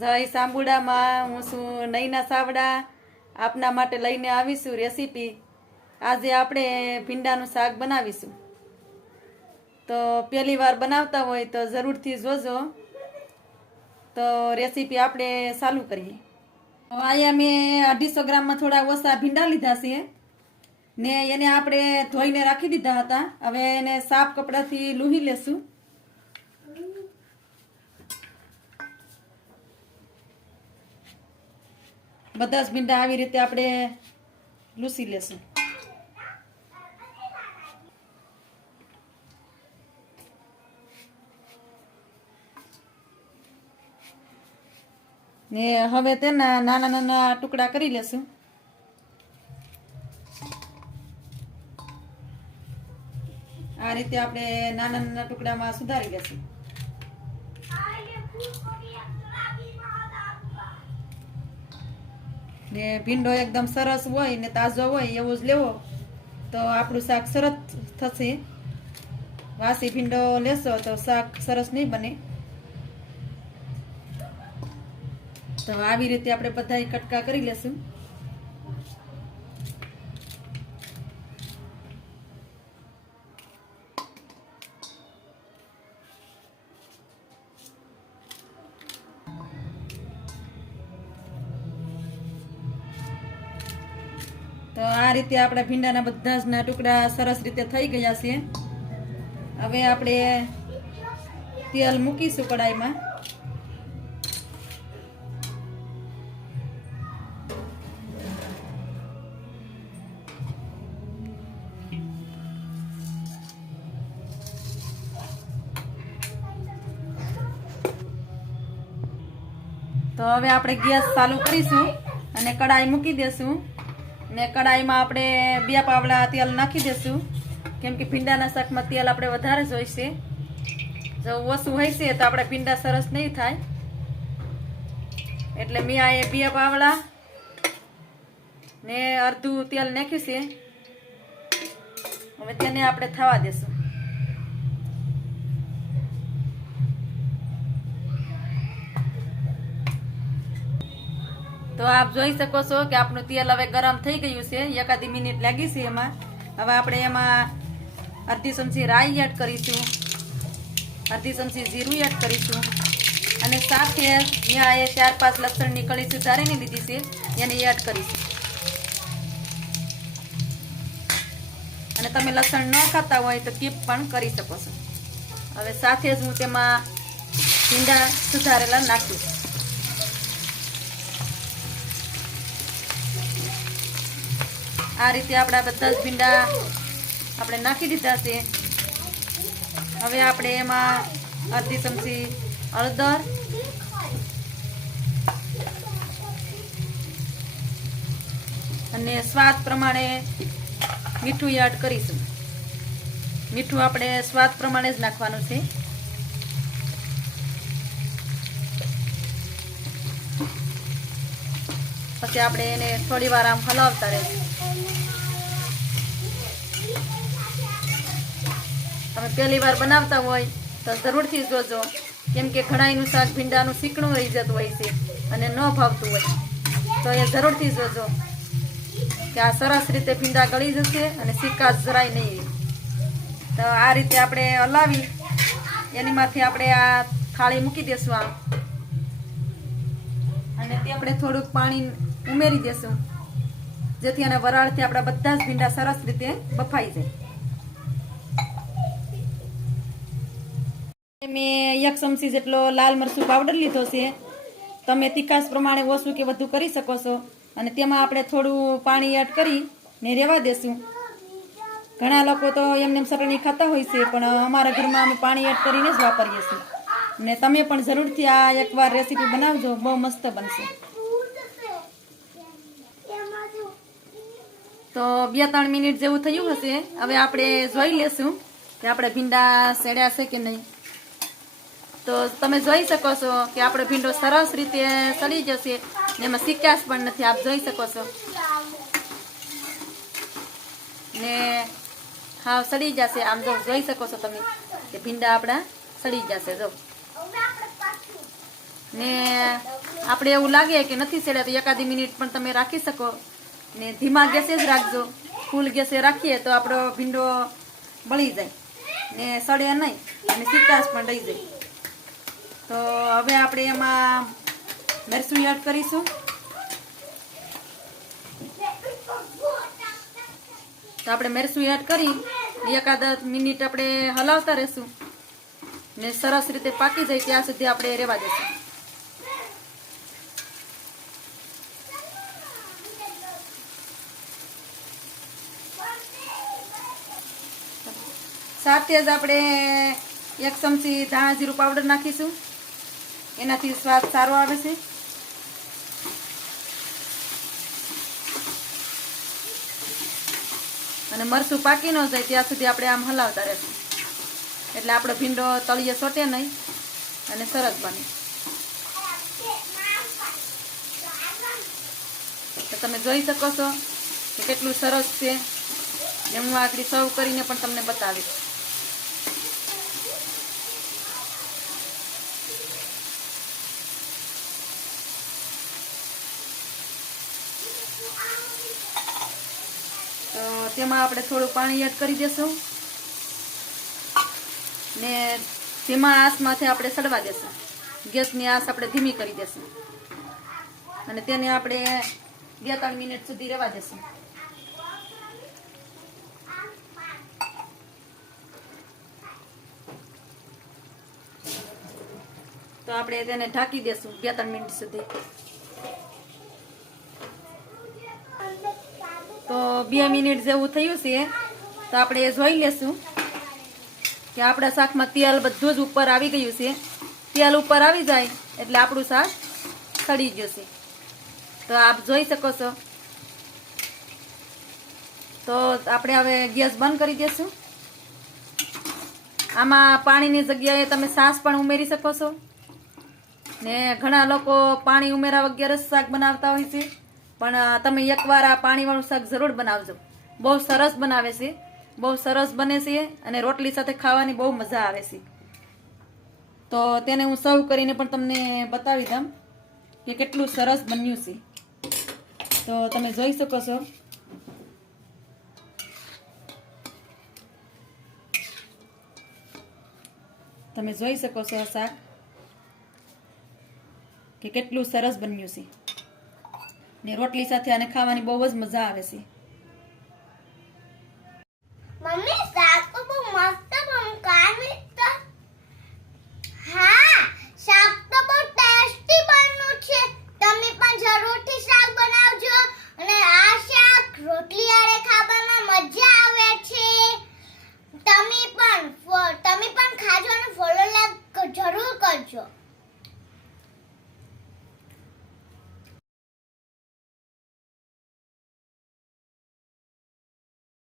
જય સાંબુડામાં હું છું નૈના સાવડા. આપના માટે લઈને આવીશું રેસીપી આજે આપણે ભીંડાનું શાક બનાવીશું. તો પહેલી વાર બનાવતા હોય તો જરૂરથી જોજો. તો રેસીપી આપણે ચાલુ કરીએ. અહીંયા મેં અઢીસો ગ્રામમાં થોડા ઓછા ભીંડા લીધા છે. ને એને આપણે ધોઈને રાખી દીધા હતા. હવે એને સાફ કપડાથી લૂહી લેશું. બધા જ ભીંડા આવી રીતે આપણે લૂસી લેશું. ને હવે તેના નાના નાના ટુકડા કરી લેશું. આ રીતે આપણે નાના નાના ટુકડામાં સુધારી લેશું. ને ભીંડો એકદમ સરસ હોય ને તાજો હોય એવો જ લેવો. તો આપણું શાક સરસ થશે. વાસી ભીંડો લેશો તો શાક સરસ નહીં બને. તો આવી રીતે આપણે બધા કટકા કરી લેશું. તો આ રીતે આપણા ભીંડાના બધા જ ના ટુકડા સરસ રીતે થઈ ગયા છે. હવે આપણે તેલ મૂકીશું કડાઈમાં. તો હવે આપણે ગેસ ચાલુ કરીશું અને કડાઈ મૂકી દેશું. ને કડાઈમાં આપણે બે પાવડા તેલ નાખી દઈશું કેમ કે ભીંડાના શાકમાં તેલ આપણે વધારે જોઈશે જો ઓછું છે તો આપણે ભીંડા સરસ નહીં થાય. એટલે મેં આ બે પાવડા ને અડધું તેલ નાખ્યું છે. હવે તેને આપણે થવા દેશું. તો આપ જોઈ શકો છો કે આપણું તેલ હવે ગરમ થઈ ગયું છે. એકાદી મિનિટ લાગી છે એમાં. હવે આપણે એમાં અડધી ચમચી રાઈ એડ કરીશું. અડધી ચમચી જીરું એડ કરીશું. અને સાથે મેં એ ચાર પાંચ લસણની કળી સુધારીને લીધી છે. એને એડ કરીશું. અને તમે લસણ ન ખાતા હોય તો કીપ પણ કરી શકો છો. હવે સાથે જ હું તેમાં ભીંડા સુધારેલા નાખીશ. આ રીતે આપણા બધા જ ભીંડા આપણે નાખી દીધા છે. હવે આપણે એમાં અડધી ચમચી હળદર, અને સ્વાદ પ્રમાણે મીઠું એડ કરીશું. મીઠું આપણે સ્વાદ પ્રમાણે જ નાખવાનું છે. પછી આપણે એને થોડી વાર આમ હલાવતા રહેશું. તમે પહેલી વાર બનાવતા હોય તો જરૂરથી જોજો. કેમ કે ઘણાયનું શાક ભીંડાનું શીકણું રહી જતું હોય છે અને ન ભાવતું હોય. તો એ જરૂરથી જોજો કે આ સરસ રીતે ભીંડા ગળી જશે અને સિક્કા જરાય નહીં તો આ રીતે આપણે હલાવી, એની માંથી આપણે આ થાળી મૂકી દેશું આમ. અને તે આપણે થોડુંક પાણી ઉમેરી દેશું, જેથી એને વરાળથી આપણા બધા જ ભીંડા સરસ રીતે બફાઈ જાય. મેં એક ચમચી જેટલો લાલ મરચું પાવડર લીધો છે, તમે તીખાશ પ્રમાણે ઓછું કે વધુ કરી શકો છો. અને તેમાં આપણે થોડું પાણી એડ કરી ને રહેવા દેશું. ઘણા લોકો તો એમને સરણી ખાતા હોય છે, પણ અમારા ઘરમાં અમે પાણી એડ કરીને જ વાપરીએ છીએ. ને તમે પણ જરૂરથી આ એકવાર રેસીપી બનાવજો, બહુ મસ્ત બનશે. તો બે ત્રણ મિનિટ જેવું થયું હશે. હવે આપણે જોઈ લેશું કે આપણે ભીંડા સેડ્યા છે કે નહીં. તો તમે જોઈ શકો છો કે આપણો ભીંડો સરસ રીતે સડી જશે એમાં સિક્યાસ પણ નથી. આપ જોઈ શકો છો. ને હા સડી જશે. આમ જો જોઈ શકો છો તમે કે ભીંડા આપણા સડી જશે. જો. ને આપણે એવું લાગે કે નથી સેડ્યા તો એકાદી મિનિટ પણ તમે રાખી શકો. ને ધીમા ગેસે જ રાખજો. ફૂલ ગેસે રાખીએ તો આપણો ભીંડો બળી જાય. ને સડે નહીં, અને સિક્કાસ પણ રહી જાય. તો હવે આપણે એમાં મરચું એડ કરીશું. તો આપણે મરચું એડ કરી એકાદ મિનિટ આપણે હલાવતા રહેશું. ને સરસ રીતે પાકી જાય ત્યાં સુધી આપણે રેવા દેશું. સાથે જ આપણે એક ચમચી ધાણા જીરું પાવડર નાખીશું. એનાથી સ્વાદ સારો આવે છે. અને મરચું પાકી ન જાય ત્યાં સુધી આપણે આમ હલાવતા રહેશું. એટલે આપણો ભીંડો તળિયે સોટે નહીં અને સરસ બને. તો તમે જોઈ શકો છો કે કેટલું સરસ છે. એમ હું આગળ સર્વ કરીને પણ તમને બતાવીશ તો તેમાં આપણે થોડું પાણી એડ કરી દેશું. ને ધીમા આંચમાંથી આપણે સડવા દેશું. ગેસની આંચ આપણે ધીમી કરી દેશું. અને તેને આપણે બે ત્રણ મિનિટ સુધી રહેવા દેશું. તો આપણે તેને ઢાંકી દેશું બે ત્રણ મિનિટ સુધી તો બે મિનિટ જેવું થયું છે, તો આપણે એ જોઈ લેશું કે આપણા શાકમાં તેલ બધું જ ઉપર આવી ગયું છે. તેલ ઉપર આવી જાય એટલે આપણું શાક સડી જશે તો આપ જોઈ શકો છો. તો આપણે હવે ગેસ બંધ કરી દઈશું આમાં પાણીની જગ્યાએ તમે સાસ પણ ઉમેરી શકો છો. ને ઘણા લોકો પાણી ઉમેરા વગેરે શાક બનાવતા હોય છે. પણ તમે એકવાર આ પાણીવાળું શાક જરૂર બનાવજો. બહુ સરસ બનાવે છે. બહુ સરસ બને છે અને રોટલી સાથે ખાવાની બહુ મજા આવે છે. તો તેને હું સર્વ કરીને પણ તમને બતાવી દઉં કે કેટલું સરસ બન્યું છે. તો તમે જોઈ શકો છો. તમે જોઈ શકો છો આ શાક કે કેટલું સરસ બન્યું છે. ને રોટલી સાથે આને ખાવાની બહુ જ મજા આવે છે. મમ્મી, શાક તો બહુ મસ્ત બનકાવી તો હા, શાક તો બહુ ટેસ્ટી બન્યું છે. તમે પણ જરૂરથી શાક બનાવજો. અને આ શાક રોટલી આરે ખાવાનું